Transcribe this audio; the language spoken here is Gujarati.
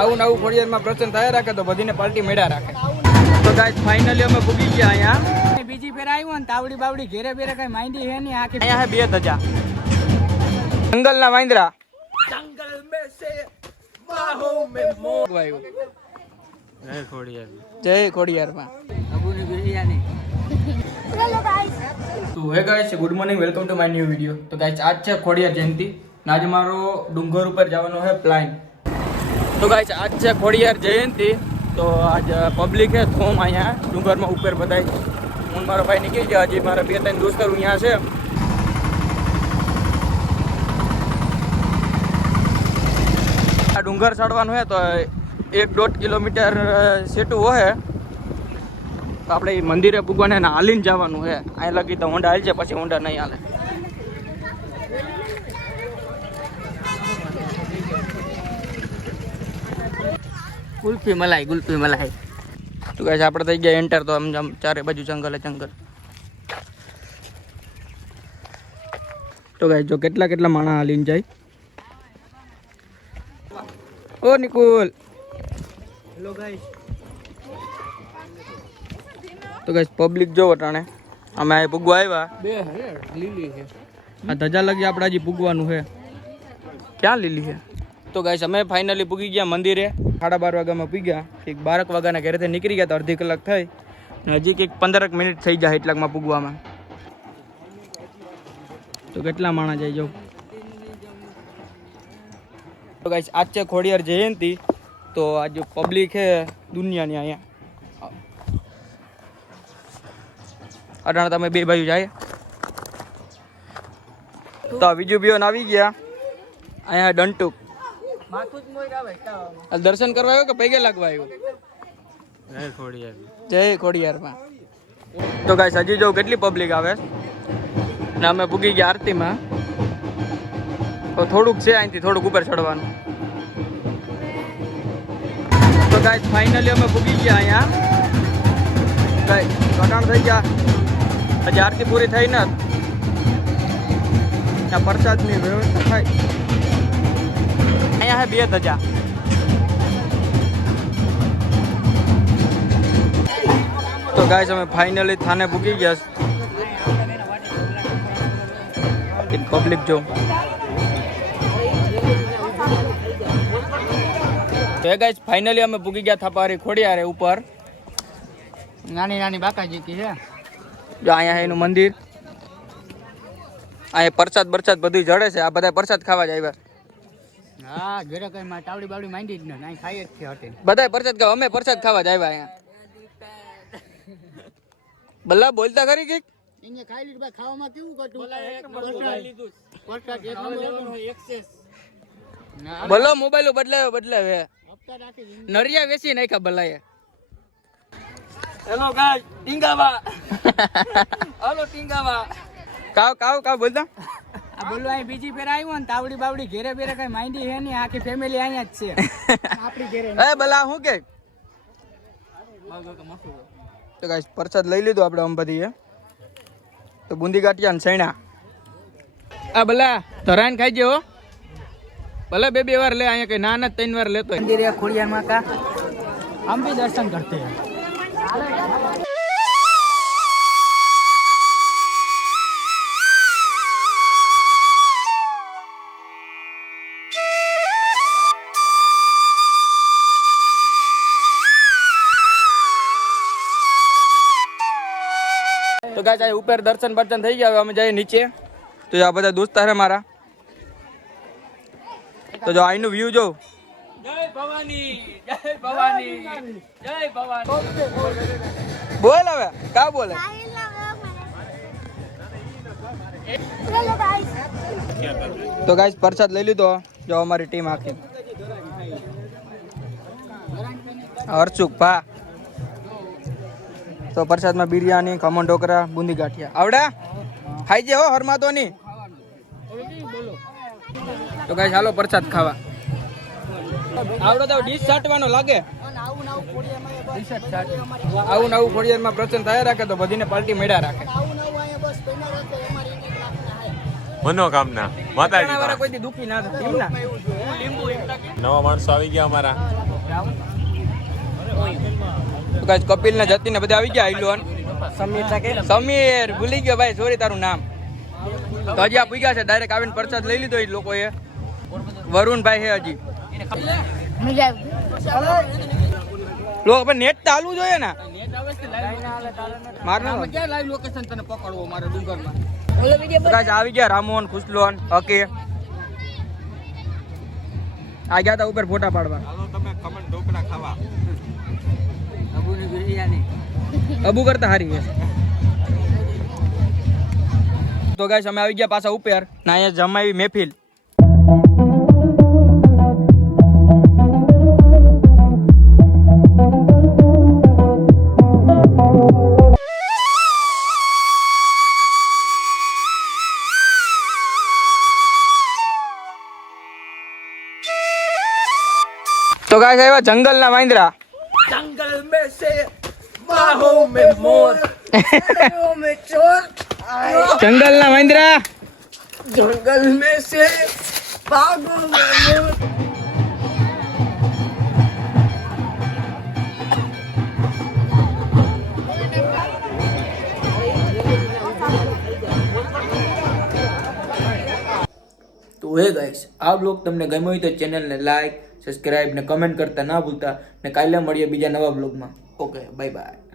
આવું નવું ખોડિયારમાં પ્રસન્ન થયા રાખે તો બધીને પાર્ટી મેળા રાખે. તો ગાઈસ ફાઇનલી અમે પૂગી ગયા અહીંયા. બીજી ફેર આવ્યો ને તાવડી બાવડી ઘેરે બેરે કઈ માંડી હે ની આખી. અહીંયા હે 2 ધજા જંગલના વાંદરા. જંગલ મે સે બાહો મે મોગવાયો. જય ખોડિયાર. જય ખોડિયારમાં. અબુની બિરયાની. Hello guys. તો hey guys good morning welcome to my new video. તો ગાઈસ આજ છે ખોડિયાર જયંતિ ને આજે મારો ડુંગર ઉપર જવાનો છે પ્લાન. તો ગાઈસ આજ છે ખોડિયાર જયંતિ તો આજ પબ્લિક હે થોમ અહીંયા ડુંગરમાં ઉપર બધાય. હું મારો ભાઈ નીકળી ગયા હજી મારા 2-3 દોસ્તો અહીંયા છે. આ ડુંગર ચડવાનું હે તો 1-1.5 કિલોમીટર સેટું હોય તો આપણે એ મંદિરે પૂગવાને હાલીને જવાનું છે. અહીં લગી તો હોન્ડા હાલ છે પછી હોન્ડા નહીં હાલે. ગુલ્ફી મલાઈ ગુલ્ફી મલાઈ. તો ગાઈસ આપણે થઈ ગયા એન્ટર તો આમ ચારે બાજુ જંગલ જંગલ. તો ગાઈસ જો કેટલા માણસ હાલીને જાય. ઓ નિકુલ. Hello guys. તો ગાઈસ પબ્લિક જો વટાણે અમે આ પૂગવા આવ્યા. બે હે લીલી છે. આ ધજા લગી આપણે હજી પૂગવાનું છે. ક્યાં લીલી છે? તો ગાઈસ અમે ફાઇનલી પૂગી ગયા મંદિરે. 12:30 વાગ્યામાં પૂગ્યા. કંઈક 12 વાગ્યાના ઘરેથી નીકળી ગયા તો અડધી કલાક થઈ ને હજી કંઈક 15 મિનિટ થઈ જાય એટલાકમાં પૂગવામાં. તો કેટલા માણસ જાય જો. તો ગાઈસ આજ છે ખોડિયાર જયંતિ તો આજ પબ્લિક છે દુનિયાની અહીંયા. અટાણે તમે બે બાજુ જાય તો આ બીજું બીઓન આવી ગયા. અહીંયા દંટુક માથું જ મોય આવે. દર્શન કરવા આવ્યો કે પૈગે લાગવા આવ્યો? જય ખોડિયાર. જય ખોડિયારમાં. તો ગાઈસ હજી જો કેટલી પબ્લિક આવે ને અમે પૂગી ગયા આરતીમાં. તો થોડુંક છે અહીંથી થોડુંક ઉપર ચડવાનું. તો ગાઈસ ફાઇનલી અમે પૂગી ગયા અહીંયા. ગાઈસ કટાણ થઈ ગયા. હજી આરતી પૂરી થઈ ને ત્યાં પ્રસાદની વ્યવસ્થા થાય. અહીંયા હે 2 ધજા. તો ગાઈસ અમે ફાઇનલી થાને પૂગી ગયા. પબ્લિક જો તો ગાઈસ ફાઇનલી અમે પૂગી ગયા થાપારી ખોડિયારે ઉપર. નાની નાની બાકાજી કી છે. જો અહીંયા એનું મંદિર. અહીંયા પ્રસાદ બધું જડે છે. આ બધા પ્રસાદ ખાવા જ આવ્યા. હા ઘરે કઈ માં તાવડી બાવડી માંડી જ ને અહીં ખાઈ જ છે હટે. બધા પ્રસાદ ખાવા અમે પ્રસાદ ખાવા જ આવ્યા અહીંયા. બલ્લા બોલતા ખરી કઈક. એને ખાઈ લીધું ભાઈ. ખાવામાં કેવું કટું લીધું પ્રસાદ એક નંબર એક્સેસ. બલ્લો મોબાઈલ બદલાવે હપ્તા રાખી નરિયા વેચી નાખ્યા બલ્લાએ. Hello guys ટીંગાવા. હાલો ટીંગાવા. કાવ બોલતા. આ બોલો અહીં બીજી ફેર આવ્યો ને તાવડી બાવડી ઘેરે બેરે કઈ માંડી હે ની આખી ફેમિલી અહીંયા જ છે. આપણી ઘેરે એ બલા હું કે તો ગાઈસ પ્રસાદ લઈ લીધો આપણે આમ બધી તો બુંદી ગાંઠિયા ને સૈણા. આ બલા ધરાઈને ખાઈ ગયો. ભલે 2 વાર લે. અહીંયા કઈ ના 3 વાર લેતો. મંદિરે ખોડિયાર માં કા हम भी दर्शन करते हैं. તો ગાઈસ આ ઉપર દર્શન થઈ ગયા. હવે અમે જઈએ નીચે. તો આ બધા દોસ્તાર છે મારા. તો જો અહીંનું વ્યૂ જો. જય ભવાની જય ભવાની જય ભવાની. બોલ હવે કા બોલે. Hello guys. તો ગાઈસ પ્રસાદ લઈ લીધો. જો અમારી ટીમ આખી. હર્ષુક ભા. તો પ્રસાદમાં બિરયાની ખમણ ઢોકરા બુંદી ગાંઠિયા આવડા ખાઈ જે હો હરમાતો ની. તો ગાઈસ હાલો પ્રસાદ ખાવા. આવડો તો ડીશ છાંટવાનો લાગે. આવું નવું ખોડિયારમાં પ્રસન્ન થયા રાખે તો બધીને પાર્ટી મેળા રાખે. મનોકામના માતાજી કોઈ દી દુખી ના થાય. નવા માણસો આવી ગયા અમારા. તો ગાઈસ કપિલ ને જતી ને બધા આવી ગયા આઈલોન સમીર ભૂલી ગયો ભાઈ સોરી તારું નામ તો હજી આ પૂગ્યા છે ડાયરેક્ટ આવીને પ્રસાદ લઈ લીધો એ લોકોએ વરુણભાઈ છે હજી મજા લોકો પણ નેટ ચાલુ જોઈએ ને મારે ક્યાં લાઈવ લોકેશન તને પકડવો મારે ડુંગરમાં ગાઈસ આવી ગયા રામોહન ખુશલોન ઓકે આ ગયા તા ઉપર ફોટા પાડવા અબુ કરતા હારી છે તો ગાઈસ અમે આવી ગયા પાછા ઉપર ના અહીંયા જમાવી મહેફિલ તો ગાઈસ આવ્યા જંગલના વાંદરા जंगल में से बाहों में मोर बाहों में चोर જંગલના વાંદરા जंगल में से बाहों में मोर તો હે ગાઈસ આ બ્લોગ તમને ગમ્યો હોય તો ચેનલને લાઈક સબસ્ક્રાઇબ ને કમેન્ટ કરતા ના ભૂલતા ને કાલે મળીએ બીજા નવા બ્લોગમાં ઓકે બાય બાય